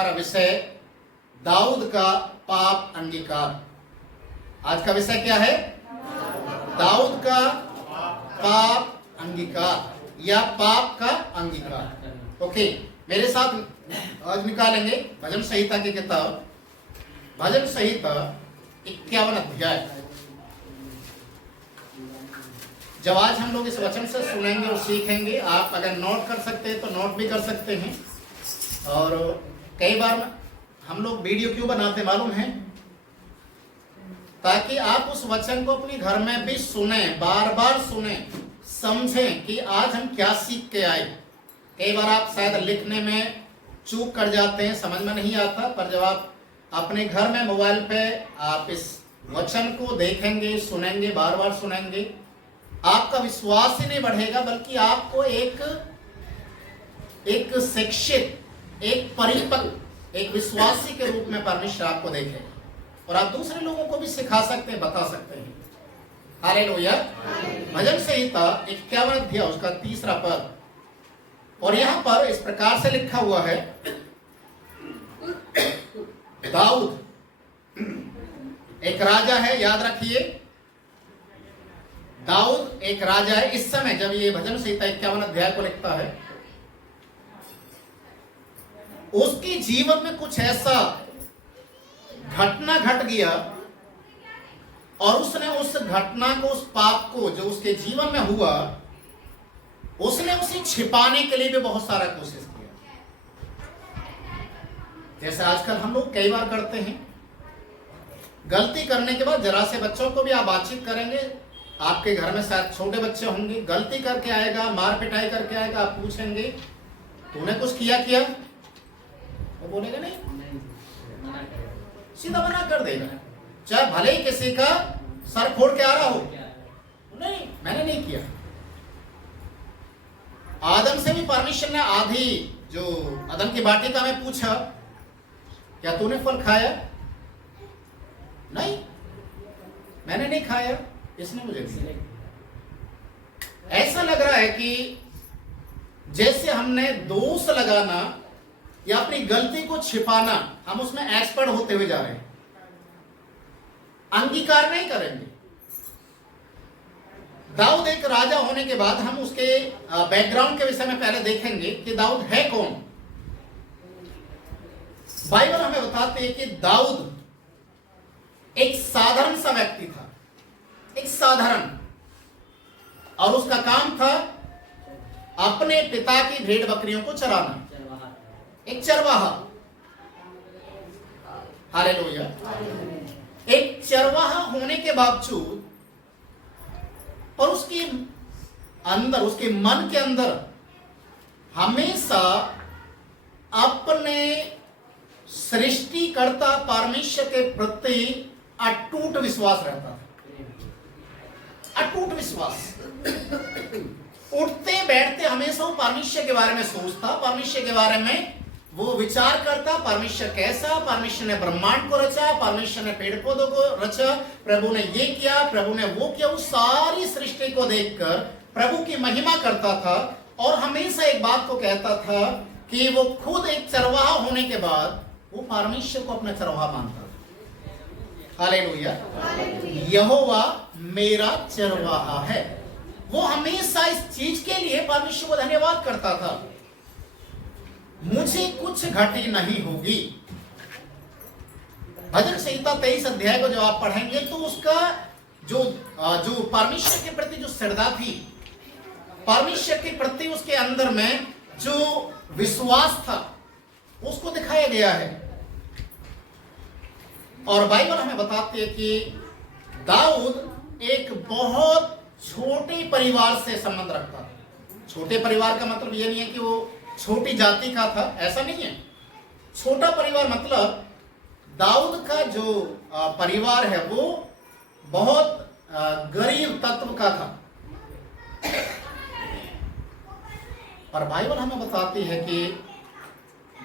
हमारा विषय दाऊद का पाप अंगीकार। आज का विषय क्या है? दाऊद का पाप अंगीकार या पाप का अंगीकार। ओके, मेरे साथ आज निकालेंगे भजन संहिता की किताब, भजन संहिता 51 अध्याय। जब आज हम लोग इस वचन से सुनेंगे और सीखेंगे, आप अगर नोट कर सकते हैं तो नोट भी कर सकते हैं। और कई बार हम लोग वीडियो क्यों बनाते मालूम है? ताकि आप उस वचन को अपने घर में भी सुने, बार बार सुने, समझें कि आज हम क्या सीख के आए। कई बार आप शायद लिखने में चूक कर जाते हैं, समझ में नहीं आता, पर जब आप अपने घर में मोबाइल पे आप इस वचन को देखेंगे, सुनेंगे, बार बार सुनेंगे, आपका विश्वास ही नहीं बढ़ेगा, बल्कि आपको एक शिक्षित, एक परिपक्व, एक विश्वासी के रूप में परमेश्वर आपको देखेगा और आप दूसरे लोगों को भी सिखा सकते हैं, बता सकते हैं। हालेलुया। भजन संहिता 51 अध्याय उसका 3 पद, और यहां पर इस प्रकार से लिखा हुआ है, दाऊद एक राजा है, याद रखिए, दाऊद एक राजा है। इस समय जब ये भजन संहिता 51 अध्याय को लिखता है, उसके जीवन में कुछ ऐसा घटना घट गया और उसने उस घटना को, उस पाप को जो उसके जीवन में हुआ, उसने उसे छिपाने के लिए भी बहुत सारा कोशिश किया। जैसे आजकल हम लोग कई बार करते हैं, गलती करने के बाद जरा से बच्चों को भी आप बातचीत करेंगे, आपके घर में शायद छोटे बच्चे होंगे, गलती करके आएगा, मार पिटाई करके आएगा, आप पूछेंगे तूने कुछ किया? वो बोलेगा नहीं, सीधा मना कर देगा, चाहे भले ही किसी का सर फोड़ के आ रहा हो, नहीं मैंने नहीं किया। आदम से भी परमेश्वर ने आधी जो आदम की वाटिका में पूछा, क्या तूने फल खाया? नहीं, मैंने नहीं खाया, इसने मुझे दिया। ऐसा लग रहा है कि जैसे हमने दोष लगाना या अपनी गलती को छिपाना, हम उसमें एक्सपर्ट होते हुए जा रहे हैं, अंगीकार नहीं करेंगे। दाऊद एक राजा होने के बाद हम उसके बैकग्राउंड के विषय में पहले देखेंगे कि दाऊद है कौन। बाइबल हमें बताती है कि दाऊद एक साधारण सा व्यक्ति था, एक साधारण, और उसका काम था अपने पिता की भेड़ बकरियों को चराना, एक चरवाहा। हालेलुया। एक चरवाहा होने के बावजूद और उसके अंदर, उसके मन के अंदर हमेशा अपने सृष्टिकर्ता परमेश्वर के प्रति अटूट विश्वास रहता था, अटूट विश्वास। उठते बैठते हमेशा वो परमेश्वर के बारे में सोचता, परमेश्वर के बारे में वो विचार करता, परमेश्वर कैसा, परमेश्वर ने ब्रह्मांड को रचा, परमेश्वर ने पेड़ पौधों को रचा, प्रभु ने ये किया, प्रभु ने वो किया। उस सारी सृष्टि को देखकर प्रभु की महिमा करता था और हमेशा एक बात को कहता था कि वो खुद एक चरवाहा होने के बाद वो परमेश्वर को अपना चरवाहा मानता था। हालेलुया। यहोवा मेरा चरवाहा है। वो हमेशा इस चीज के लिए परमेश्वर को धन्यवाद करता था, मुझे कुछ घटी नहीं होगी। भजन संहिता 23 अध्याय को जब आप पढ़ेंगे तो उसका जो परमेश्वर के प्रति जो श्रद्धा थी, परमेश्वर के प्रति उसके अंदर में जो विश्वास था, उसको दिखाया गया है। और बाइबल हमें बताती है कि दाऊद एक बहुत छोटे परिवार से संबंध रखता था। छोटे परिवार का मतलब यह नहीं है कि वो छोटी जाति का था, ऐसा नहीं है। छोटा परिवार मतलब दाऊद का जो परिवार है वो बहुत गरीब तत्व का था। और बाइबल हमें बताती है कि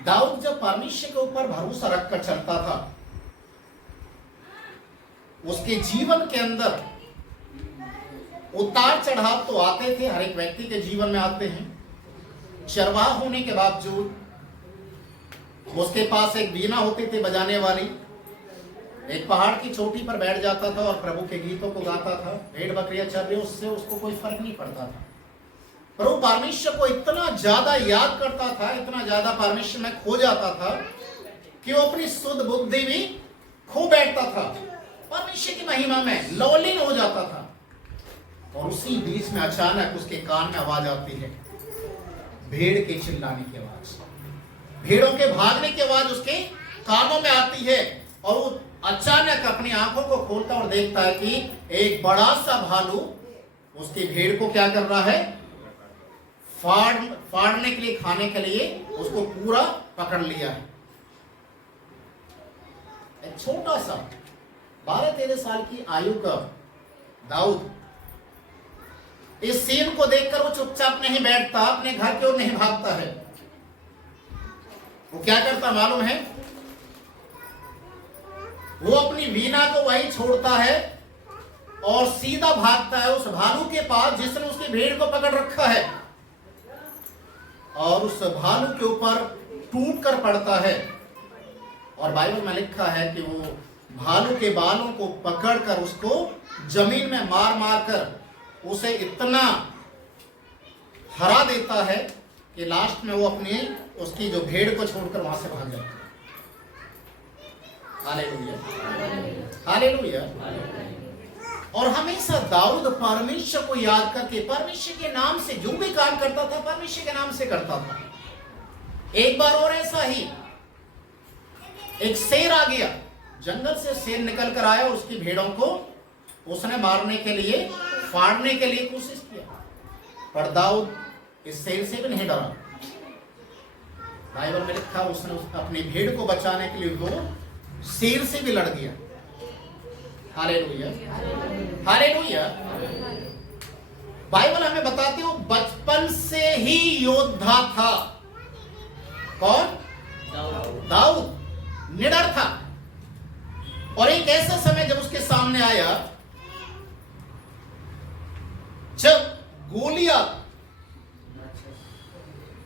दाऊद जब परमेश्वर के ऊपर भरोसा रखकर चलता था, उसके जीवन के अंदर उतार चढ़ाव तो आते थे, हर एक व्यक्ति के जीवन में आते हैं। चरवाहा होने के बावजूद उसके पास एक वीणा होती थी बजाने वाली। एक पहाड़ की चोटी पर बैठ जाता था और प्रभु के गीतों को गाता था। भेड़ बकरियां चल रही, उससे उसको कोई फर्क नहीं पड़ता था। प्रभु परमेश्वर को इतना ज्यादा याद करता था, इतना ज्यादा परमेश्वर में खो जाता था कि वो अपनी शुद्ध बुद्धि भी खो बैठता था, परमेश्वर की महिमा में लौलीन हो जाता था। और उसी बीच में अचानक उसके कान में आवाज आती है, भेड़ के चिल्लाने की आवाज, भेड़ों के भागने की आवाज उसके कानों में आती है। और वो अचानक अपनी आंखों को खोलता और देखता है कि एक बड़ा सा भालू उसकी भेड़ को क्या कर रहा है, फाड़ने के लिए, खाने के लिए उसको पूरा पकड़ लिया है। एक छोटा सा 12-13 साल की आयु का दाऊद इस सीन को देखकर वो चुपचाप नहीं बैठता, अपने घर की ओर नहीं भागता है। वो क्या करता मालूम है? वो अपनी वीणा को वहीं छोड़ता है और सीधा भागता है उस भालू के पास जिसने उसकी भेड़ को पकड़ रखा है, और उस भालू के ऊपर टूट कर पड़ता है। और बाइबल में लिखा है कि वो भालू के बालों को पकड़कर उसको जमीन में मार मार कर उसे इतना हरा देता है कि लास्ट में वो अपनी उसकी जो भेड़ को छोड़कर वहां से भाग जाता है। Hallelujah, hallelujah. और हमेशा दाऊद परमेश्वर को याद करके परमेश्वर के नाम से जो भी काम करता था परमेश्वर के नाम से करता था। एक बार और ऐसा ही एक शेर आ गया, जंगल से शेर निकल कर आया, उसकी भेड़ों को उसने मारने के लिए, फाड़ने के लिए कोशिश किया, पर दाऊद इस शेर से भी नहीं डरा। बाइबल में लिखा उसने अपनी भेड़ को बचाने के लिए वो शेर से भी लड़ गया। Hallelujah, hallelujah. बाइबल हमें बताती है वो बचपन से ही योद्धा था। कौन? दाऊद निडर था। और एक ऐसा समय जब उसके सामने आया जब गोलियत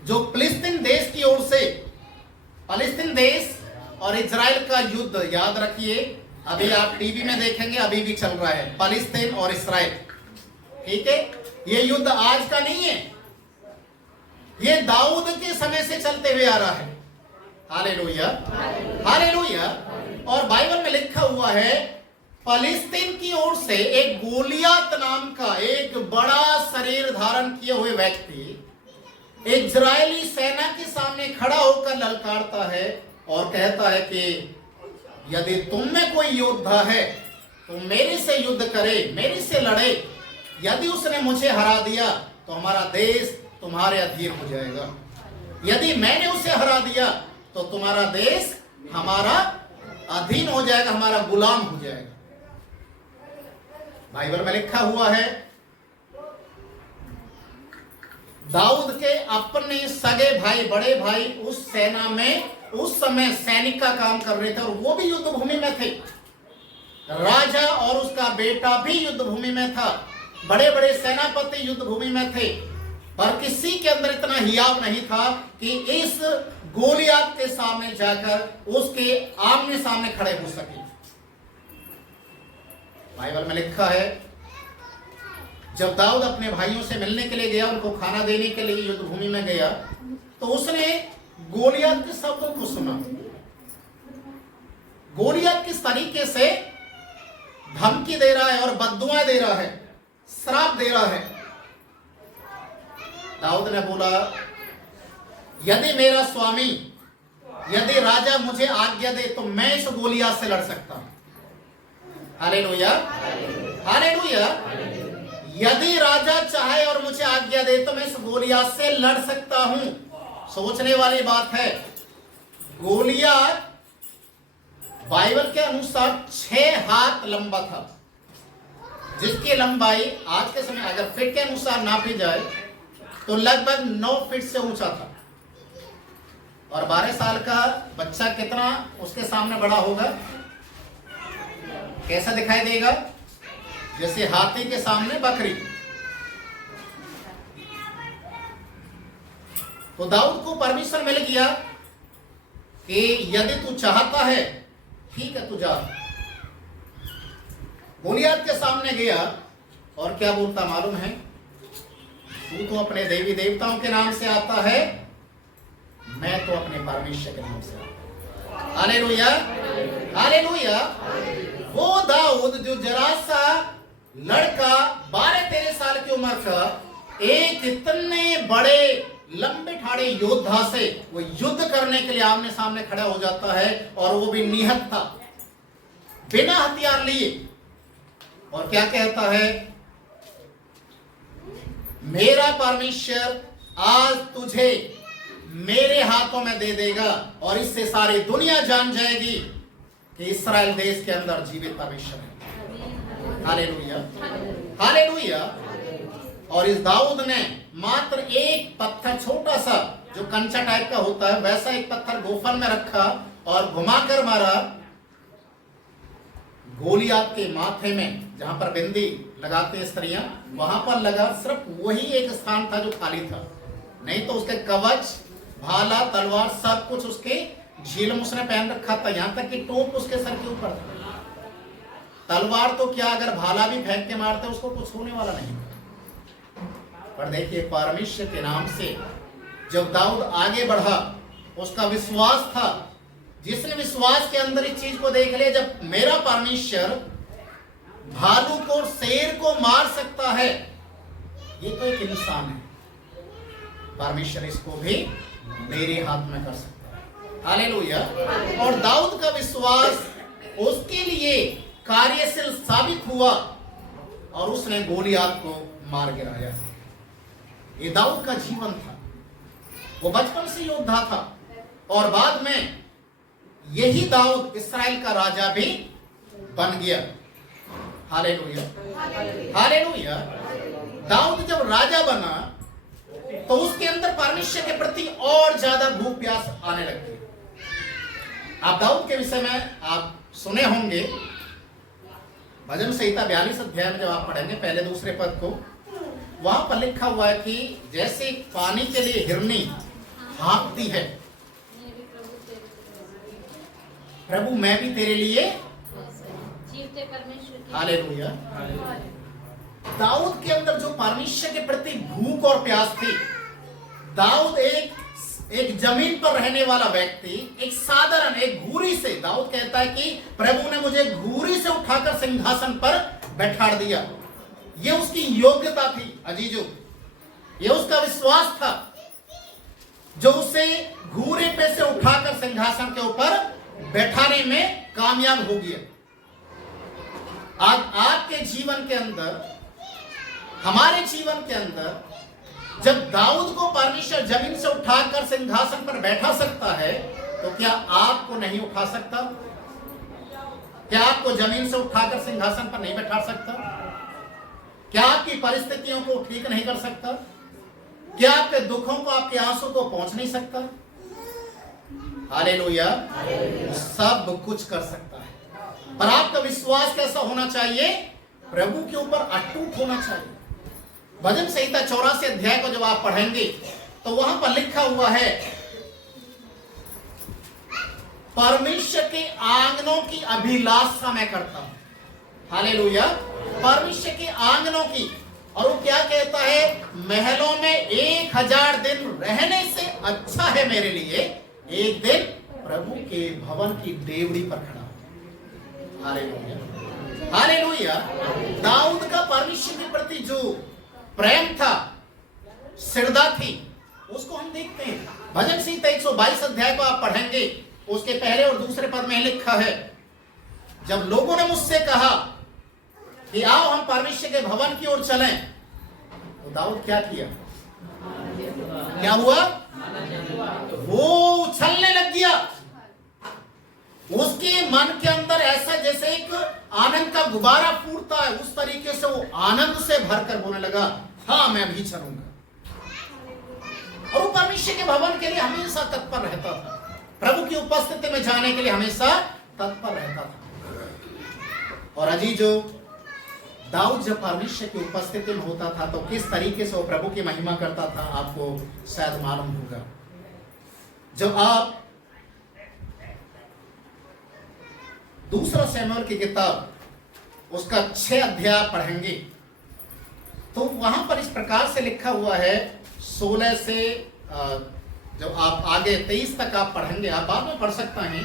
जो फिलिस्तीन देश की ओर से, फिलिस्तीन देश और इजराइल का युद्ध याद रखिए, अभी आप टीवी में देखेंगे, अभी भी चल रहा है, फिलिस्तीन और इस्राइल। ठीक है, ये युद्ध आज का नहीं है, ये दाऊद के समय से चलते हुए आ रहा है। Hallelujah, hallelujah. और बाइबल में लिखा हुआ है फिलिस्तीन की ओर से एक गोलियत नाम का एक बड़ा शरीर धारण किए हुए व्यक्ति इजरायली सेना के सामने खड़ा होकर ललकारता है और कहता है कि यदि तुम में कोई योद्धा है तो मेरे से युद्ध करे, मेरे से लड़े। यदि उसने मुझे हरा दिया तो हमारा देश तुम्हारे अधीन हो जाएगा, यदि मैंने उसे हरा दिया तो तुम्हारा देश हमारा अधीन हो जाएगा, हमारा गुलाम हो जाएगा। बाइबल में लिखा हुआ है दाऊद के अपने सगे भाई, बड़े भाई उस सेना में उस समय सैनिक का काम कर रहे थे और वो भी युद्ध भूमि में थे। राजा और उसका बेटा भी युद्ध भूमि में था, बड़े बड़े सेनापति युद्ध भूमि में थे, पर किसी के अंदर इतना हियाव नहीं था कि इस गोलियत के सामने जाकर उसके आमने सामने खड़े हो सके। बाइबल में लिखा है जब दाऊद अपने भाइयों से मिलने के लिए गया, उनको खाना देने के लिए युद्ध भूमि में गया, तो उसने गोलियत के शब्दों को सुना। गोलियत किस तरीके से धमकी दे रहा है और बद्दुआएं दे रहा है, श्राप दे रहा है। दाऊद ने बोला यदि मेरा स्वामी, यदि राजा मुझे आज्ञा दे तो मैं इस गोलियत से लड़ सकता हूं। Hallelujah, hallelujah. यदि राजा चाहे और मुझे आज्ञा दे तो मैं इस गोलियत से लड़ सकता हूं। सोचने वाली बात है, गोलियत बाइबल के अनुसार 6 हाथ लंबा था, जिसकी लंबाई आज के समय अगर फीट के अनुसार नापी जाए तो लगभग 9 फीट से ऊंचा था। और 12 साल का बच्चा कितना उसके सामने बड़ा होगा? कैसा दिखाई देगा? जैसे हाथी के सामने बकरी। तो दाऊद को परमिशन मिल गया कि यदि तू चाहता है ठीक है तू जा। गोलियत के सामने गया और क्या बोलता मालूम है, तू तो अपने देवी देवताओं के नाम से आता है, मैं तो अपने परमेश्वर के नाम से आता हूं। Hallelujah, hallelujah. वो दाऊद जो जरा सा लड़का 12-13 साल की उम्र का एक इतने बड़े लंबे ठाड़े योद्धा से वो युद्ध करने के लिए आमने सामने खड़ा हो जाता है, और वो भी निहत था बिना हथियार लिए, और क्या कहता है, मेरा परमेश्वर आज तुझे मेरे हाथों में दे देगा और इससे सारी दुनिया जान जाएगी कि इस्राएल देश के अंदर जीवित परमेश्वर है। Hallelujah, hallelujah. और इस दाऊद ने मात्र एक पत्थर, छोटा सा जो कंचा टाइप का होता है वैसा एक पत्थर गोफन में रखा और घुमाकर मारा। गोलियत के माथे में, जहां पर बिंदी लगाते हैं स्त्रियां, वहां पर लगा। सिर्फ वही एक स्थान था जो खाली था, नहीं तो उसके कवच, भाला, तलवार सब कुछ उसके झीलम उसने पहन रखा था, यहां तक कि टोप उसके सर के ऊपर था। तलवार तो क्या, अगर भाला भी फेंक के मारते उसको कुछ होने वाला नहीं। पर देखिए, परमेश्वर के नाम से जब दाऊद आगे बढ़ा, उसका विश्वास था, जिसने विश्वास के अंदर इस चीज को देख लिया, जब मेरा परमेश्वर भालू को, शेर को मार सकता है, ये तो एक इंसान है, परमेश्वर इसको भी मेरे हाथ में कर सकता है। हालेलुया। और दाऊद का विश्वास उसके लिए कार्यशील साबित हुआ और उसने गोलियत को मार गिराया। ये दाऊद का जीवन था। वो बचपन से योद्धा था और बाद में यही दाऊद इस्राएल का राजा भी बन गया। Hallelujah, hallelujah. दाऊद जब राजा बना तो उसके अंदर परमेश्वर के प्रति और ज्यादा भूख प्यास आने लगती। आप दाऊद के विषय में आप सुने होंगे, भजन संहिता 42 अध्याय में जब आप पढ़ेंगे पहले दूसरे पद को, वहां पर लिखा हुआ है कि जैसे पानी के लिए हिरनी हाँकती है, प्रभु मैं भी तेरे लिए जीवते परमेश्वर। हालेलुया। दाऊद के अंदर जो परमेश्वर के प्रति भूख और प्यास थी, दाऊद एक जमीन पर रहने वाला व्यक्ति, एक साधारण एक घूरी से, दाऊद कहता है कि प्रभु ने मुझे घूरी से उठाकर सिंहासन पर बैठा दिया। ये उसकी योग्यता थी अजीजों, ये उसका विश्वास था जो उसे घूरे पे से उठाकर सिंहासन के ऊपर बैठाने में कामयाब हो गया। आज आपके जीवन के अंदर, हमारे जीवन के अंदर, जब दाऊद को परमेश्वर जमीन से उठाकर सिंहासन पर बैठा सकता है, तो क्या आपको नहीं उठा सकता? क्या आपको जमीन से उठाकर सिंहासन पर नहीं बैठा सकता? क्या आपकी परिस्थितियों को ठीक नहीं कर सकता? क्या आपके दुखों को, आपके आंसू को पहुंच नहीं सकता? हालेलुया। सब कुछ कर सकता है, पर आपका विश्वास कैसा होना चाहिए? प्रभु के ऊपर अटूट होना चाहिए। भजन संहिता 84 अध्याय को जब आप पढ़ेंगे तो वहां पर लिखा हुआ है, परमेश्वर के आंगनों की अभिलाषा मैं करता हूं। हालेलुया। परमेश्वर के आंगनों की, और वो क्या कहता है, महलों में 1000 दिन रहने से अच्छा है मेरे लिए एक दिन प्रभु के भवन की डेवड़ी पर खड़ा हो। Hallelujah, hallelujah. दाऊद का परमेश्वर के प्रति जो प्रेम था, श्रद्धा थी, उसको हम देखते हैं। भजन संहिता 122 अध्याय को आप पढ़ेंगे, उसके पहले और दूसरे पद में लिखा है, जब लोगों ने मुझसे कहा कि आओ हम परमेश्वर के भवन की ओर चलें, तो दाऊद क्या किया? क्या हुआ? वो उछलने लग गया। उसके मन के अंदर ऐसा जैसे एक आनंद का गुब्बारा फूटता है, उस तरीके से वो आनंद से भरकर बोलने लगा, हाँ मैं भी चलूंगा। और वो परमेश्वर के भवन के लिए हमेशा तत्पर रहता था, प्रभु की उपस्थिति में जाने के लिए हमेशा तत्पर रहता था। और अजीजों, दाऊद जब परमेश्वर की उपस्थिति में होता था तो किस तरीके से वो प्रभु की महिमा करता था, आपको शायद मालूम होगा। जब आप दूसरा शमूएल की किताब उसका 6 अध्याय पढ़ेंगे तो वहां पर इस प्रकार से लिखा हुआ है 16 से जब आप आगे 23 तक आप पढ़ेंगे, आप बाद में पढ़ सकते हैं।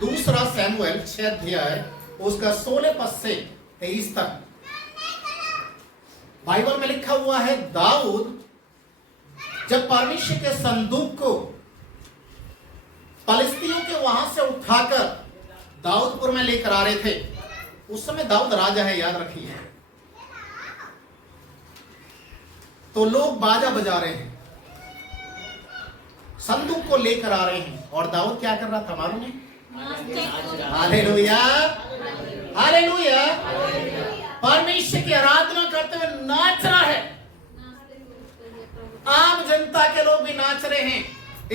दूसरा शमूएल 6 अध्याय उसका 16 पद से 23 तक बाइबल में लिखा हुआ है, दाऊद जब परमेश्वर के संदूक को फलिस्तियों के वहां से उठाकर दाऊदपुर में लेकर आ रहे थे, उस समय दाऊद राजा है, याद रखिए। तो लोग बाजा बजा रहे हैं, संदूक को लेकर आ रहे हैं, और दाऊद क्या कर रहा था मालूम है? हालेलुया, हालेलुया, परमेश्वर की आराधना करते हुए नाच रहा है। आम जनता के लोग भी नाच रहे हैं,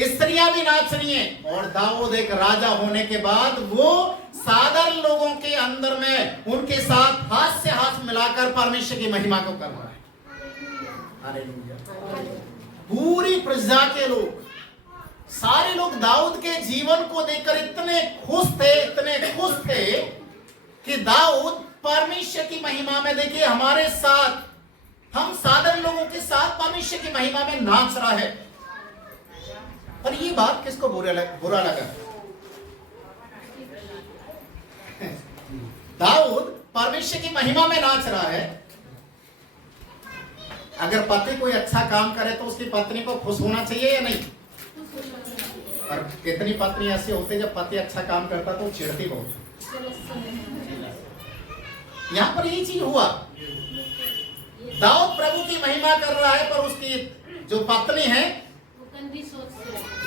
स्त्रियां भी नाच रही हैं, और दाऊद एक राजा होने के बाद वो साधारण लोगों के अंदर में उनके साथ हाथ से हाथ मिलाकर परमेश्वर की महिमा को कर रहा है। हालेलुया। पूरी प्रजा के लोग, सारे लोग दाऊद के जीवन को देखकर इतने खुश थे कि दाऊद परमेश्वर की महिमा में, देखिए हमारे साथ, हम साधारण लोगों के साथ परमेश्वर की महिमा में नाच रहा है। पर ये बात किसको बुरा लगा? दाऊद परमेश्वर की महिमा में नाच रहा है। अगर पति कोई अच्छा काम करे तो उसकी पत्नी को खुश होना चाहिए या नहीं? पर कितनी पत्नी ऐसी होती जब पति अच्छा काम करता तो चिढ़ती बहुत। यहां पर ये चीज हुआ, दाऊद प्रभु की महिमा कर रहा है, पर उसकी जो पत्नी है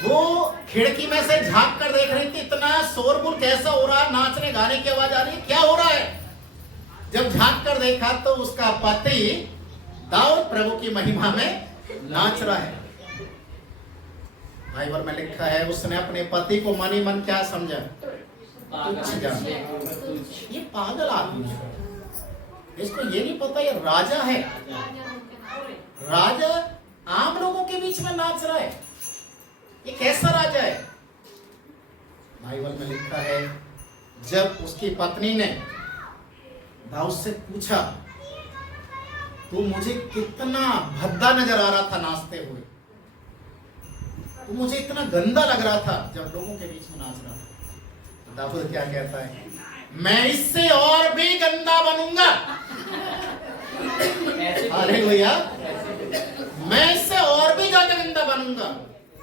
वो खिड़की में से झांक कर देख रही थी, इतना शोरगुल कैसा हो रहा है, नाचने गाने की आवाज आ रही है, क्या हो रहा है? जब झांक कर देखा तो उसका पति दाऊद प्रभु की महिमा में नाच रहा है। बाइबल में लिखा है, उसने अपने पति को मन ही मन क्या समझा? ये पागल आदमी है, इसको ये नहीं पता ये राजा है। राजा आम लोगों के बीच में नाच रहा है, ये कैसा राजा है? बाइबल में लिखा है, जब उसकी पत्नी ने दाऊद से पूछा, तू मुझे कितना भद्दा नजर आ रहा था नाचते हुए, तू मुझे इतना गंदा लग रहा था जब लोगों के बीच में नाच रहा था। तो दाऊद क्या कहता है? मैं इससे और भी गंदा बनूंगा। हालेलुया, मैं इससे और भी ज्यादा गंदा बनूंगा।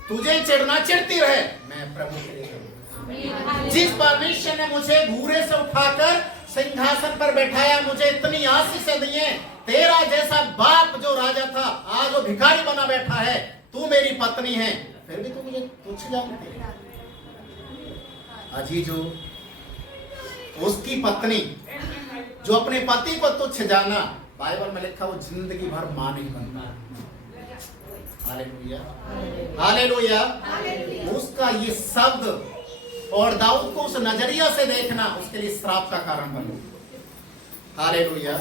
तुझे चिढ़ना चिढ़ती रहे, मैं प्रभु के लिए करूंगा। जिस परमेश्वर ने मुझे घूरे से उठाकर सिंहासन पर बैठाया, मुझे इतनी आशीष दिए, तेरा जैसा बाप जो राजा था आज वो भिखारी बना बैठा है, तू मेरी पत्नी है, फिर भी तू मुझे तुच्छ जानती है। अजी जो उसकी पत्नी जो अपने पति को तुच्छ जाना, बाइबल में लिखा वो जिंदगी भर मां नहीं बनना। Hallelujah, hallelujah. उसका ये शब्द और दाऊद को उस नजरिया से देखना उसके लिए श्राप का कारण बन। Hallelujah,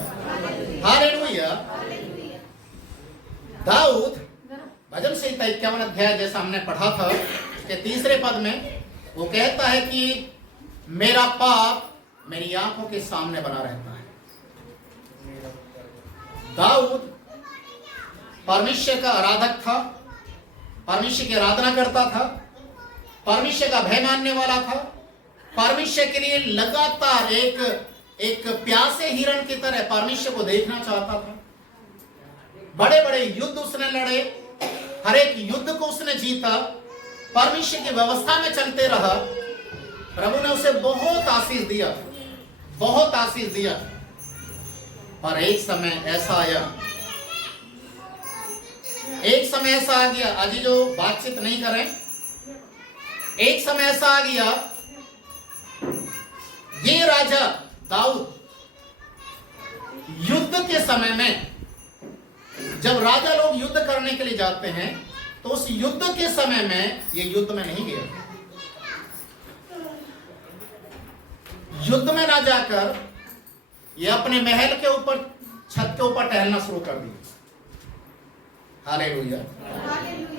hallelujah. दाऊद भजन संहिता 51 अध्याय जैसा हमने पढ़ा था, उसके तीसरे पद में वो कहता है कि मेरा पाप मेरी आंखों के सामने बना रहता है। दाऊद परमेश्वर का आराधक था, परमेश्वर की आराधना करता था, परमेश्वर का भय मानने वाला था, परमेश्वर के लिए लगातार एक प्यासे हिरण की तरह परमेश्वर को देखना चाहता था। बड़े बड़े युद्ध उसने लड़े, हर एक युद्ध को उसने जीता, परमेश्वर की व्यवस्था में चलते रहा। प्रभु ने उसे बहुत आशीष दिया, बहुत आशीष दिया। पर एक समय ऐसा आया, एक समय ऐसा आ गया, अजी जो बातचीत नहीं कर रहे, एक समय ऐसा आ गया, ये राजा दाऊद युद्ध के समय में, जब राजा लोग युद्ध करने के लिए जाते हैं तो उस युद्ध के समय में ये युद्ध में नहीं गया। युद्ध में ना जाकर ये अपने महल के ऊपर, छत के ऊपर टहलना शुरू कर दिया। Hallelujah,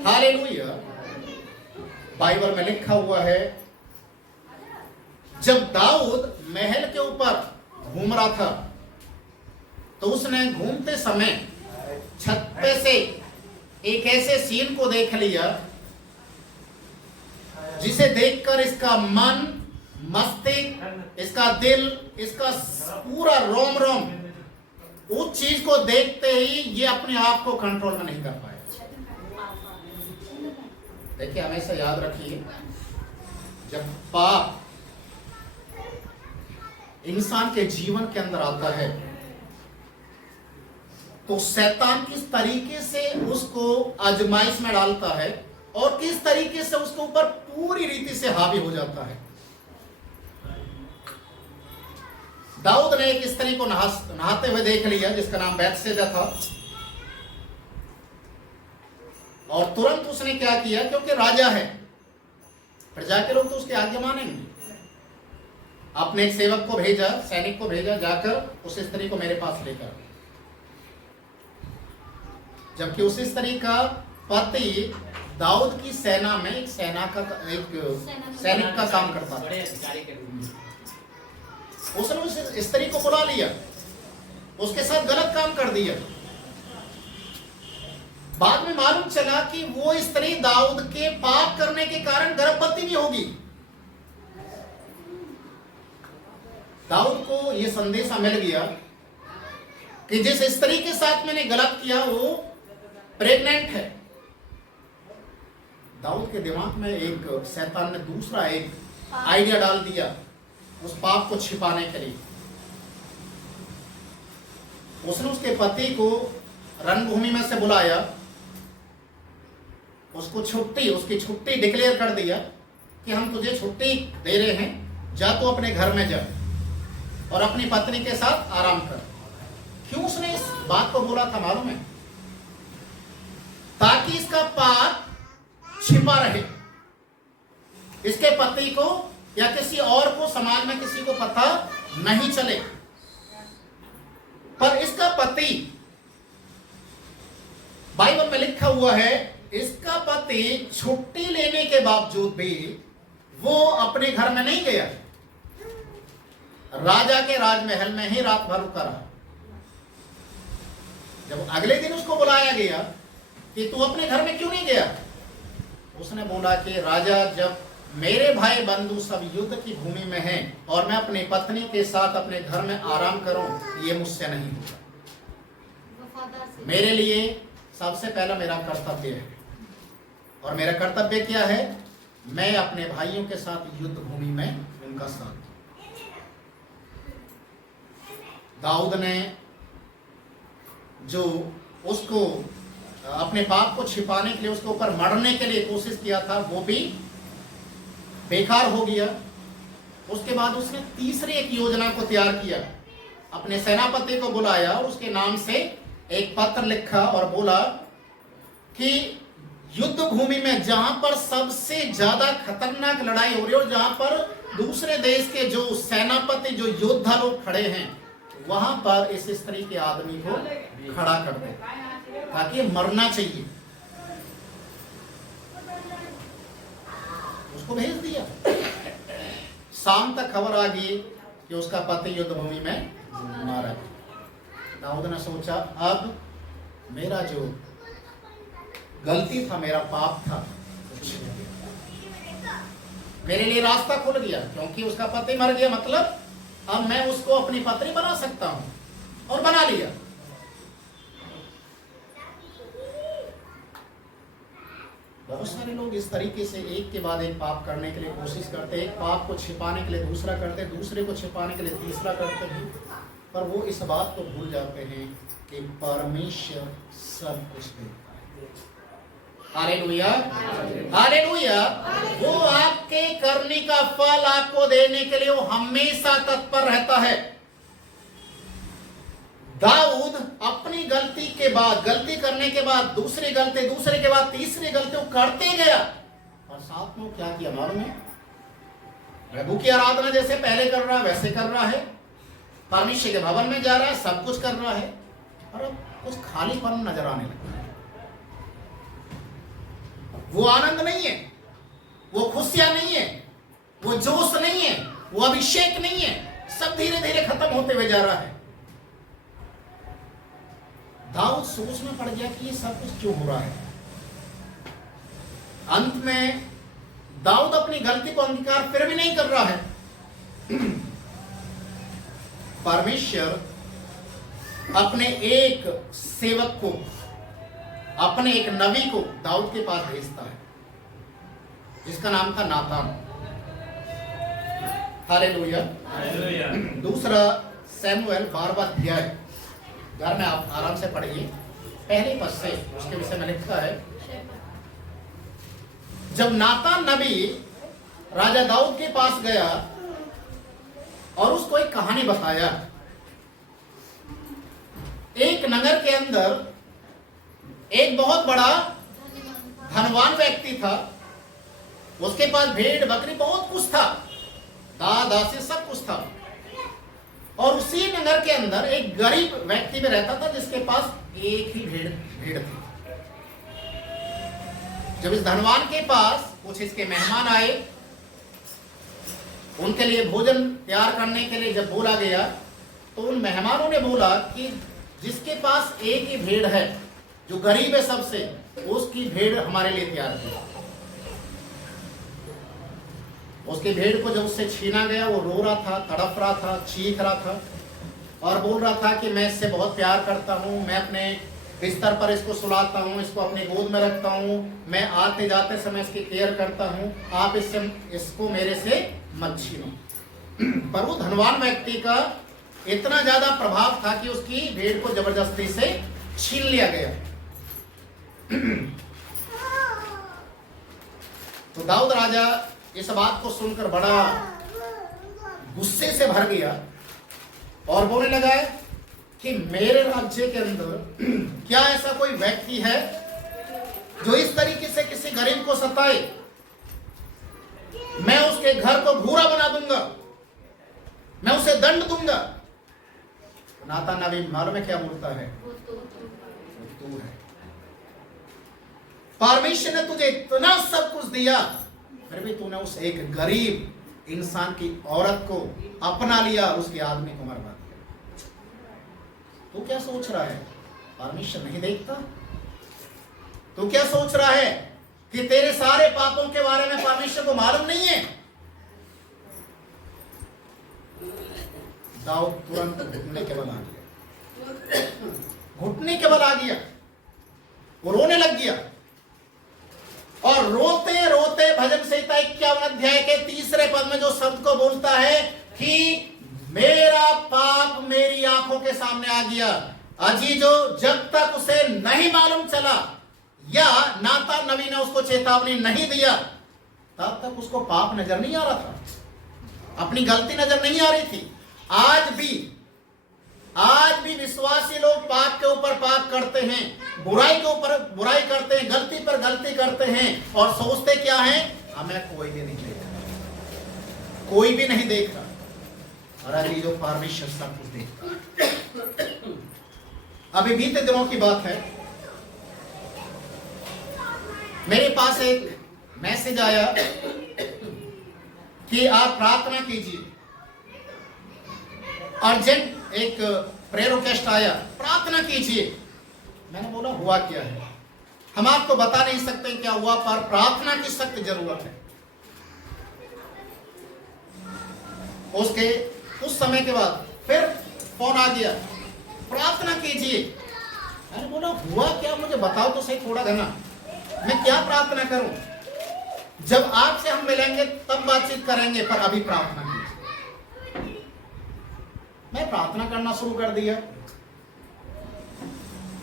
hallelujah. बाइबल में लिखा हुआ है, जब दाऊद महल के ऊपर घूम रहा था तो उसने घूमते समय छत पे से एक ऐसे सीन को देख लिया जिसे देखकर इसका मन, मस्तिष्क, इसका दिल, इसका पूरा रोम रोम उस चीज को देखते ही ये अपने आप को कंट्रोल में नहीं कर पाया। देखिए, हमेशा याद रखिए, जब पाप इंसान के जीवन के अंदर आता है तो शैतान किस तरीके से उसको आजमाइश में डालता है और किस तरीके से उसके ऊपर पूरी रीति से हावी हो जाता है। दाऊद ने एक स्त्री को नहाते हुए देख लिया जिसका नाम बैतशेबा था, और तुरंत उसने क्या किया, क्योंकि राजा है, प्रजा के लोग तो उसकी आज्ञा मानेंगे। अपने एक सेवक को भेजा, सैनिक को भेजा, जाकर उस स्त्री को मेरे पास लेकर। जबकि उस स्त्री का पति दाऊद की सेना में एक सैनिक का काम करता था। उसने उस स्त्री को बुला लिया, उसके साथ गलत काम कर दिया। बाद में मालूम चला कि वो स्त्री दाऊद के पाप करने के कारण गर्भवती भी होगी। दाऊद को यह संदेशा मिल गया कि जिस स्त्री के साथ मैंने गलत किया वो प्रेग्नेंट है। दाऊद के दिमाग में एक शैतान ने दूसरा एक आइडिया डाल दिया उस पाप को छिपाने के लिए। उसने उसके पति को रणभूमि में से बुलाया, उसकी छुट्टी डिक्लेयर कर दिया कि हम तुझे छुट्टी दे रहे हैं, जा तो अपने घर में जा और अपनी पत्नी के साथ आराम कर। क्यों उसने इस बात को बोला था मालूम है? ताकि इसका पाप छिपा रहे, इसके पति को या किसी और को, समाज में किसी को पता नहीं चले। पर इसका पति, बाइबल में लिखा हुआ है, इसका पति छुट्टी लेने के बावजूद भी वो अपने घर में नहीं गया, राजा के राजमहल में ही रात भर रुका रहा। जब अगले दिन उसको बुलाया गया कि तू अपने घर में क्यों नहीं गया, उसने बोला कि राजा, जब मेरे भाई बंधु सब युद्ध की भूमि में हैं और मैं अपनी पत्नी के साथ अपने घर में आराम करूं, ये मुझसे नहीं होगा। मेरे लिए सबसे पहला मेरा कर्तव्य है, और मेरा कर्तव्य क्या है? मैं अपने भाइयों के साथ युद्ध भूमि में उनका साथ। दाऊद ने जो उसको अपने पाप को छिपाने के लिए, उसके ऊपर मरने के लिए कोशिश किया था, वो भी बेकार हो गया। उसके बाद उसने तीसरी एक योजना को तैयार किया, अपने सेनापति को बुलाया और उसके नाम से एक पत्र लिखा और बोला कि युद्ध भूमि में जहां पर सबसे ज्यादा खतरनाक लड़ाई हो रही है और जहां पर दूसरे देश के जो सेनापति, जो योद्धा लोग खड़े हैं, वहां पर इस स्त्री के आदमी को खड़ा कर दे ताकि मरना चाहिए। उसको भेज दिया। शाम तक खबर आ गई कि उसका पति युद्ध भूमि में मारा गया। दाऊद ने सोचा, अब मेरा जो गलती था, मेरा पाप था, मेरे लिए रास्ता खुल गया, क्योंकि उसका पति मर गया, मतलब अब मैं उसको अपनी पत्नी बना सकता हूं, और बना लिया। बहुत सारे लोग इस तरीके से एक के बाद एक पाप करने के लिए कोशिश करते हैं, एक पाप को छिपाने के लिए दूसरा करते हैं, दूसरे को छिपाने के लिए तीसरा करते हैं, पर वो इस बात को भूल जाते हैं कि परमेश्वर सब कुछ देखता है। Hallelujah, hallelujah. वो आपके करने का फल आपको देने के लिए वो हमेशा तत्पर रहता है। दाऊद अपनी गलती के बाद, गलती करने के बाद दूसरी गलती, दूसरे के बाद तीसरी गलती करते गया, और साथ में क्या किया मालूम है? प्रभु की आराधना जैसे पहले कर रहा है वैसे कर रहा है, परमेश्वर के भवन में जा रहा है, सब कुछ कर रहा है, और अब कुछ खालीपन नजर आने लगा है। वो आनंद नहीं है, वो खुशियां नहीं है, वो जोश नहीं है, वो अभिषेक नहीं है, सब धीरे धीरे खत्म होते हुए जा रहा है। दाऊद सोच में पड़ गया कि ये सब कुछ क्यों हो रहा है। अंत में दाऊद अपनी गलती को अंगीकार फिर भी नहीं कर रहा है। परमेश्वर अपने एक सेवक को, अपने एक नबी को दाऊद के पास भेजता है, जिसका नाम था नातान। हालेलुया। दूसरा शमूएल 12वां अध्याय, घर में आप आराम से पढ़िए, पहले पद से उसके विषय में लिखा है। जब नातान नबी राजा दाऊद के पास गया और उसको एक कहानी बताया। एक नगर के अंदर एक बहुत बड़ा धनवान व्यक्ति था। उसके पास भेड़ बकरी बहुत कुछ था, दासी सब कुछ था। और उसी नगर के अंदर एक गरीब व्यक्ति भी रहता था, जिसके पास एक ही भेड़ थी। जब इस धनवान के पास कुछ इसके मेहमान आए, उनके लिए भोजन तैयार करने के लिए जब बोला गया, तो उन मेहमानों ने बोला कि जिसके पास एक ही भेड़ है, जो गरीब है सबसे, उसकी भेड़ हमारे लिए तैयार की। उसकी भेड़ को जब उससे छीना गया, वो रो रहा था, तड़प रहा था, चीख रहा था और बोल रहा था कि मैं इससे बहुत प्यार करता हूँ, मैं अपने बिस्तर पर इसको सुलाता हूँ, इसको अपनी गोद में रखता हूँ, मैं आते जाते समय इसकी केयर करता हूँ, आप इसको मेरे से मत छीनो। पर वो धनवान व्यक्ति का इतना ज्यादा प्रभाव था कि उसकी भेड़ को जबरदस्ती से छीन लिया गया। तो दाऊद राजा इस बात को सुनकर बड़ा गुस्से से भर गया और बोलने लगा कि मेरे राज्य के अंदर क्या ऐसा कोई व्यक्ति है जो इस तरीके से किसी गरीब को सताए? मैं उसके घर को भूरा बना दूंगा, मैं उसे दंड दूंगा। नातान नबी मालूम है क्या बोलता है? तू है। परमेश्वर ने तुझे इतना सब कुछ दिया, फिर भी तूने उस एक गरीब इंसान की औरत को अपना लिया, उसके आदमी को मरवा दिया। तू क्या सोच रहा है? परमेश्वर नहीं देखता? तू क्या सोच रहा है कि तेरे सारे पापों के बारे में परमेश्वर को मालूम नहीं है? दाऊद तुरंत घुटने के बल आ गया, घुटने के बल आ गया, वो रोने लग गया और रोते रोते भजन संहिता 51 अध्याय के 3 पद में जो शब्द को बोलता है कि मेरा पाप मेरी आंखों के सामने आ गया। अजीजो, जब तक उसे नहीं मालूम चला या नातान नबी ने उसको चेतावनी नहीं दिया, तब तक उसको पाप नजर नहीं आ रहा था, अपनी गलती नजर नहीं आ रही थी। आज भी विश्वासी लोग पाप के ऊपर पाप करते हैं, बुराई के ऊपर बुराई करते हैं, गलती पर गलती करते हैं और सोचते क्या है? हमें कोई भी नहीं देख रहा, कोई भी नहीं देख रहा। और अभी जो परमेश्वर सब कुछ देखता। अभी बीते दिनों की बात है, मेरे पास एक मैसेज आया कि आप प्रार्थना कीजिए। अर्जेंट एक प्रेयर रिक्वेस्ट आया, प्रार्थना कीजिए। मैंने बोला हुआ क्या है? हम आपको बता नहीं सकते क्या हुआ, पर प्रार्थना की सख्त जरूरत है। उसके कुछ समय के बाद फिर फोन आ गया, प्रार्थना कीजिए। मैंने बोला हुआ क्या, मुझे बताओ तो सही थोड़ा घना, मैं क्या प्रार्थना करूं? जब आपसे हम मिलेंगे तब बातचीत करेंगे, पर अभी प्रार्थना कीजिए। मैं प्रार्थना करना शुरू कर दिया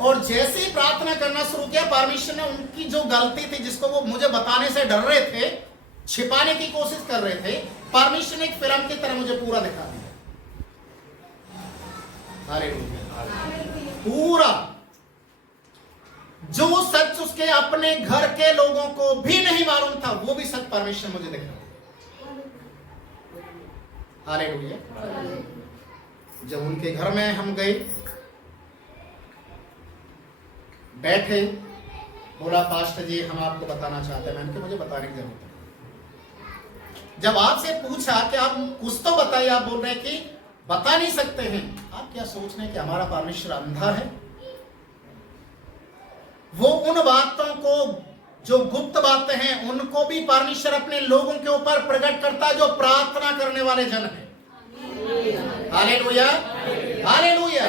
और जैसे ही प्रार्थना करना शुरू किया, परमेश्वर ने उनकी जो गलती थी, जिसको वो मुझे बताने से डर रहे थे, छिपाने की कोशिश कर रहे थे, परमेश्वर ने एक फिल्म की तरह मुझे पूरा दिखा दिया। पूरा जो सच उसके अपने घर के लोगों को भी नहीं मालूम था, वो भी सच परमेश्वर मुझे दिखा। हालेलुया। जब उनके घर में हम गए, बैठे, बोला पास्टर जी हम आपको बताना चाहते हैं। मैंने कहा मुझे बताने की जरूरत है। जब आपसे पूछा कि आप कुछ तो बताइए, आप बोल रहे हैं कि बता नहीं सकते हैं। आप क्या सोच रहे हैं कि हमारा परमेश्वर अंधा है? वो उन बातों को, जो गुप्त बातें हैं, उनको भी परमेश्वर अपने लोगों के ऊपर प्रकट करता है जो प्रार्थना करने वाले जन हैं। Hallelujah, hallelujah.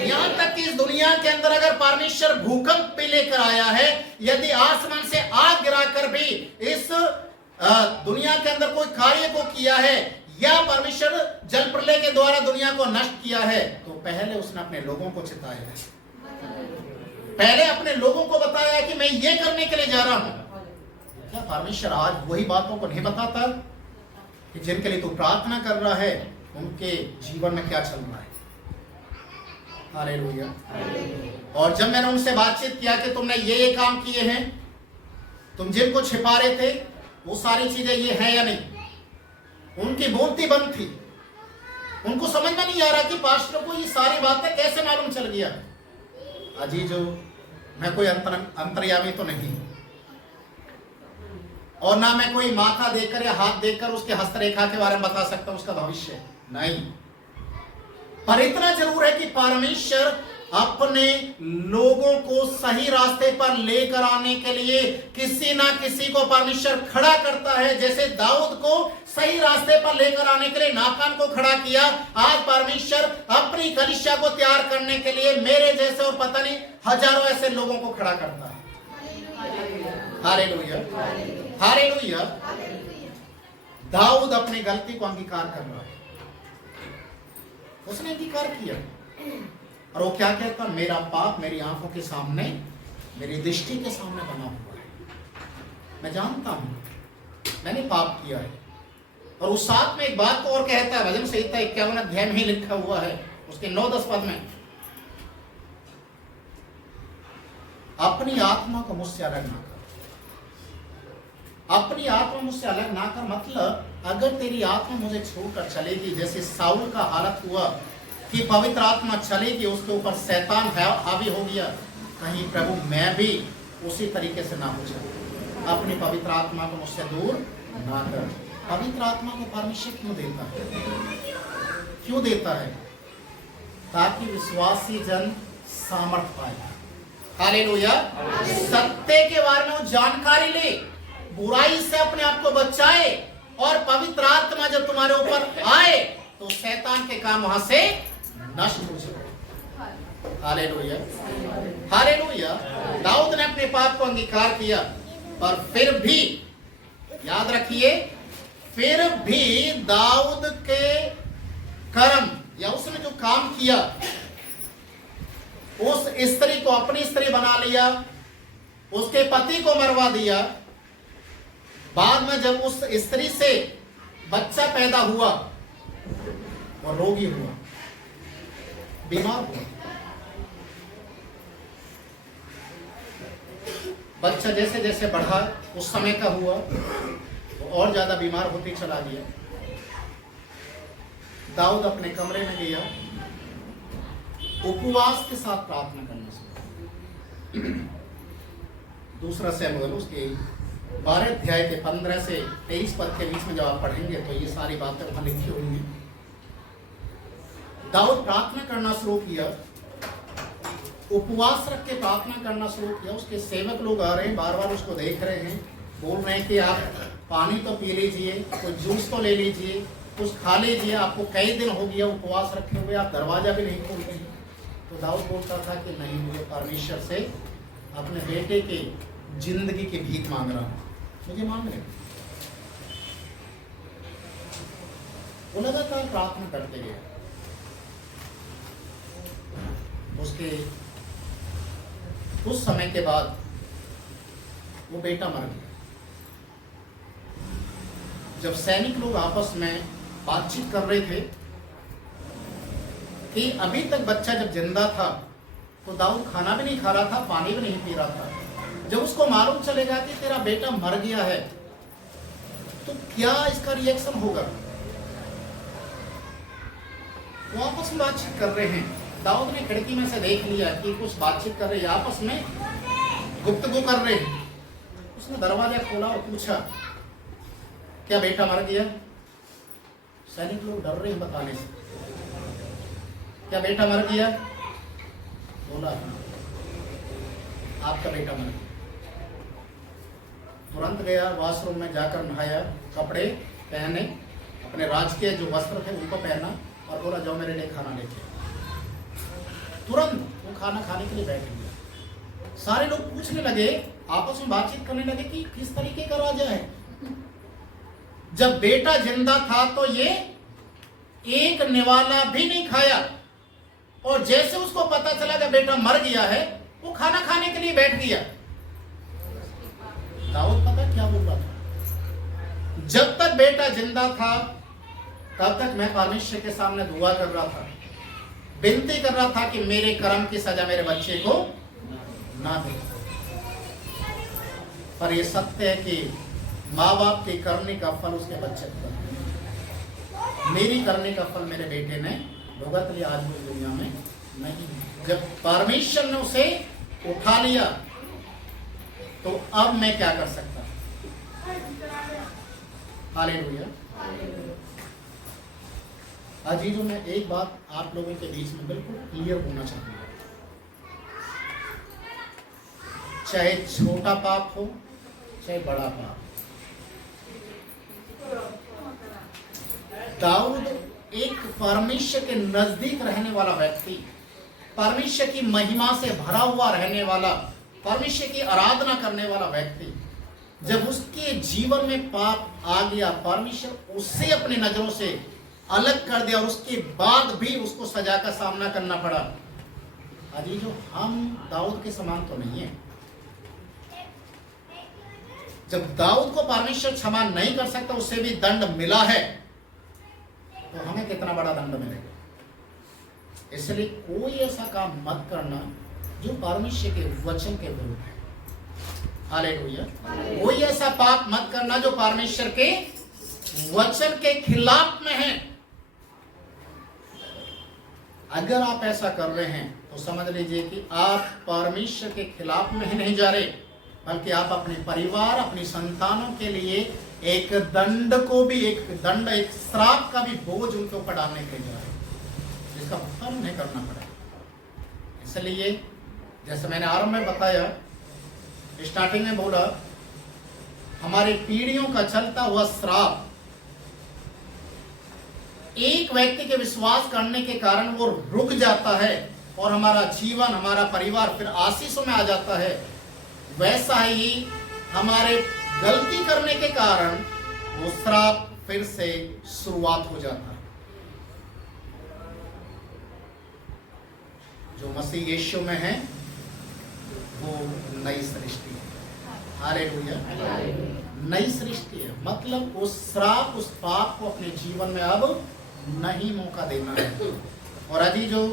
यहां तक कि इस दुनिया के अंदर अगर परमेश्वर भूकंप भी लेकर आया है, यदि आसमान से आग गिराकर भी इस दुनिया के अंदर कोई कार्य को किया है, या परमेश्वर जल प्रलय के द्वारा दुनिया को नष्ट किया है, तो पहले उसने अपने लोगों को चिताया है, पहले अपने लोगों को बताया कि मैं ये करने के लिए जा रहा हूं। क्या परमेश्वर आज वही बातों को नहीं बताता कि जिनके लिए तू प्रार्थना कर रहा है उनके जीवन में क्या चल रहा है? हालेलुया। और जब मैंने उनसे बातचीत किया कि तुमने ये काम किए हैं, तुम जिनको छिपा रहे थे वो सारी चीजें ये है या नहीं, उनकी बोलती बंद थी। उनको समझ में नहीं आ रहा कि पास्टर को ये सारी बातें कैसे मालूम चल गया। अजीजो, मैं कोई अंतर्यामी तो नहीं, और ना मैं कोई माथा देकर या हाथ देकर उसके हस्तरेखा के बारे में बता सकता हूं उसका भविष्य, नहीं। पर इतना जरूर है कि परमेश्वर अपने लोगों को सही रास्ते पर लेकर आने के लिए किसी ना किसी को परमेश्वर खड़ा करता है। जैसे दाऊद को सही रास्ते पर लेकर आने के लिए नातान को खड़ा किया, आज परमेश्वर अपनी कलीसिया को तैयार करने के लिए मेरे जैसे और पता नहीं हजारों ऐसे लोगों को खड़ा करता है। Hallelujah, hallelujah. दाऊद अपनी गलती को अंगीकार कर रहा है, उसने अंगीकार किया, और वो क्या कहता? मेरा पाप मेरी आंखों के सामने, मेरी दृष्टि के सामने बना हुआ है, मैं जानता हूं मैंने पाप किया है। और उस साथ में एक बात को और कहता है, भजन संहिता 51 अध्याय में ही लिखा हुआ है, उसके 9-10 पद में, अपनी आत्मा को मुझसे अलग ना कर। अपनी आत्मा मुझसे अलग ना कर मतलब, अगर तेरी आत्मा मुझे छोड़कर चलेगी, जैसे साउल का हालत हुआ कि पवित्र आत्मा चलेगी, उसके ऊपर शैतान हावी हो गया, कहीं प्रभु मैं भी उसी तरीके से ना हो जाऊं। अपनी पवित्र आत्मा को मुझसे दूर ना कर। पवित्र आत्मा को परमेश्वर क्यों देता है? क्यों देता है? ताकि विश्वासी जन सामर्थ पाए। हालेलुया। सत्य के बारे में जानकारी ले, बुराई से अपने आप को बचाए, और पवित्र आत्मा जब तुम्हारे ऊपर आए तो शैतान के काम वहां से नष्ट हो जाए। Hallelujah, hallelujah. दाऊद ने अपने पाप को अंगीकार किया, पर फिर भी याद रखिए, फिर भी दाऊद के कर्म या उसने जो काम किया, उस स्त्री को अपनी स्त्री बना लिया, उसके पति को मरवा दिया। बाद में जब उस स्त्री से बच्चा पैदा हुआ, वो रोगी हुआ, बीमार हुआ। बच्चा जैसे जैसे बढ़ा, उस समय का हुआ, वो और ज्यादा बीमार होते चला गया। दाऊद अपने कमरे में गया, उपवास के साथ प्रार्थना करने से। दूसरा शमूएल उसके 12 अध्याय के 15 से 23 पद के बीच में जब आप पढ़ेंगे तो ये सारी बातें वहां लिखी हुई हैं। दाऊद प्रार्थना करना शुरू किया, उपवास रख के प्रार्थना करना शुरू किया। उसके सेवक लोग आ रहे हैं, बार बार उसको देख रहे हैं, बोल रहे हैं कि आप पानी तो पी लीजिए, कोई जूस तो ले लीजिए, कुछ खा लीजिए, आपको कई दिन हो गया उपवास रखे हुए, आप दरवाजा भी नहीं खोलते हैं। तो दाऊद बोलता था कि नहीं, मुझे परमेश्वर से अपने बेटे के जिंदगी की भीख मांग रहा हूं, मुझे मांग रहे। वो लगातार प्रार्थना करते गए। उसके कुछ समय के बाद वो बेटा मर गया। जब सैनिक लोग आपस में बातचीत कर रहे थे कि अभी तक बच्चा जब जिंदा था तो दाऊद खाना भी नहीं खा रहा था, पानी भी नहीं पी रहा था। जब उसको मालूम चलेगा कि तेरा बेटा मर गया है तो क्या इसका रिएक्शन होगा। वो आपस में बातचीत कर रहे हैं। दाऊद ने खिड़की में से देख लिया कि कुछ बातचीत कर रहे हैं, आपस में गुफ्तगू कर रहे हैं। उसने दरवाजा खोला और पूछा क्या बेटा मर गया? सैनिक लोग डर रहे हैं बताने से। क्या बेटा मर गया? बोला हाँ, आपका बेटा मर गया। तुरंत गया वॉशरूम में, जाकर नहाया, कपड़े पहने, अपने राजकीय जो वस्त्र थे उनको पहना और बोला जाओ मेरे लिए खाना लेके। तुरंत वो खाना खाने के लिए बैठ गया। सारे लोग पूछने लगे, आपस में बातचीत करने लगे कि किस तरीके का राजा है। जब बेटा जिंदा था तो ये एक निवाला भी नहीं खाया, और जैसे उसको पता चला कि बेटा मर गया है, वो खाना खाने के लिए बैठ गया। दाऊद पता क्या बोल रहा था? जब तक बेटा जिंदा था तब तक मैं परमेश्वर के सामने दुआ कर रहा था, विनती कर रहा था कि मेरे कर्म की सजा मेरे बच्चे को ना दे। पर यह सत्य है कि माँ बाप के करने का फल उसके बच्चे को, मेरी करने का फल मेरे बेटे ने भुगत लिया, आज वो दुनिया में नहीं। जब परमेश्वर ने उसे उठा लिया तो अब मैं क्या कर सकता? हालेलुया। अजीजों, मैं एक बात आप लोगों के बीच में बिल्कुल क्लियर होना चाहूंगा, चाहे छोटा पाप हो चाहे बड़ा पाप। दाऊद एक परमेश्वर के नजदीक रहने वाला व्यक्ति, परमेश्वर की महिमा से भरा हुआ रहने वाला, परमेश्वर की आराधना करने वाला व्यक्ति, जब उसके जीवन में पाप आ गया, परमेश्वर उससे अपनी नजरों से अलग कर दिया और उसके बाद भी उसको सजा का सामना करना पड़ा। अजीजों, हम दाऊद के समान तो नहीं है। जब दाऊद को परमेश्वर क्षमा नहीं कर सकता, उसे भी दंड मिला है, तो हमें कितना बड़ा दंड मिलेगा। इसलिए कोई ऐसा काम मत करना जो परमेश्वर के वचन के विरुद्ध है। हालेलुया। कोई ऐसा पाप मत करना जो परमेश्वर के वचन के खिलाफ में है। अगर आप ऐसा कर रहे हैं तो समझ लीजिए कि आप परमेश्वर के खिलाफ में ही नहीं जा रहे, बल्कि आप अपने परिवार, अपनी संतानों के लिए एक दंड को भी, एक श्राप का भी बोझ उनके ऊपर डालने के लिए जा रहे, जिसका भुगतान उन्हें करना पड़ेगा। इसलिए जैसे मैंने आरंभ में बताया, स्टार्टिंग में बोला, हमारे पीढ़ियों का चलता हुआ श्राप एक व्यक्ति के विश्वास करने के कारण वो रुक जाता है और हमारा जीवन, हमारा परिवार फिर आशीषों में आ जाता है। वैसा ही हमारे गलती करने के कारण वो श्राप फिर से शुरुआत हो जाता है। जो मसीह यीशु में है वो नई सृष्टि है। हालेलुया। नई सृष्टि है, मतलब उस श्राप, उस पाप को अपने जीवन में अब नहीं मौका देना है। और अजीजों,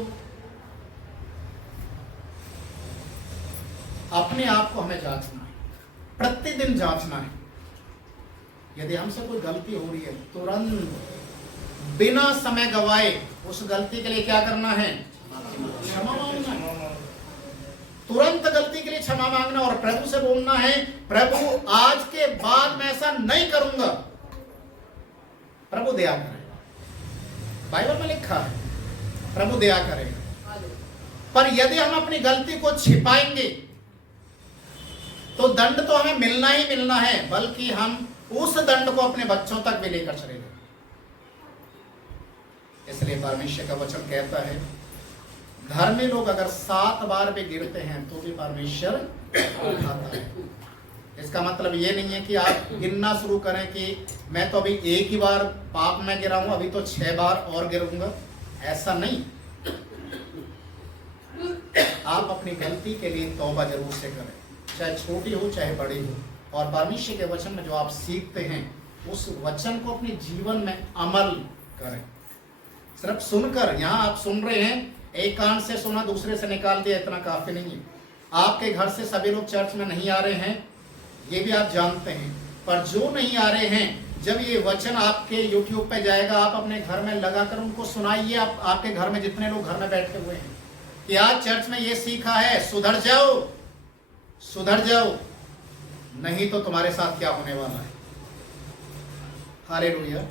अपने आप को हमें जांचना है, प्रतिदिन जांचना है। यदि हमसे कोई गलती हो रही है, तुरंत बिना समय गवाए उस गलती के लिए क्या करना है? क्षमा मांगना है। तुरंत गलती के लिए क्षमा मांगना और प्रभु से बोलना है, प्रभु आज के बाद मैं ऐसा नहीं करूंगा। प्रभु दया करेगा, बाइबल में लिखा है प्रभु दया करेगा। पर यदि हम अपनी गलती को छिपाएंगे तो दंड तो हमें मिलना ही मिलना है, बल्कि हम उस दंड को अपने बच्चों तक भी लेकर चलेंगे। इसलिए परमेश्वर का वचन कहता है, धर्मी लोग अगर 7 बार भी गिरते हैं तो भी परमेश्वर उठाता है। इसका मतलब ये नहीं है कि आप गिनना शुरू करें कि मैं तो अभी एक ही बार पाप में गिरा हूं, अभी तो 6 बार और गिरूंगा। ऐसा नहीं। आप अपनी गलती के लिए तौबा जरूर से करें, चाहे छोटी हो चाहे बड़ी हो, और परमेश्वर के वचन में जो आप सीखते हैं उस वचन को अपने जीवन में अमल करें। सिर्फ सुनकर, यहाँ आप सुन रहे हैं, एक कान से सुना दूसरे से निकाल दिया, इतना काफी नहीं है। आपके घर से सभी लोग चर्च में नहीं आ रहे हैं, ये भी आप जानते हैं, पर जो नहीं आ रहे हैं, जब ये वचन आपके YouTube पे जाएगा, आप अपने घर में लगाकर उनको सुनाइए। आपके घर में जितने लोग घर में बैठे हुए हैं कि आज चर्च में ये सीखा है, सुधर जाओ, सुधर जाओ, नहीं तो तुम्हारे साथ क्या होने वाला है। हालेलुया।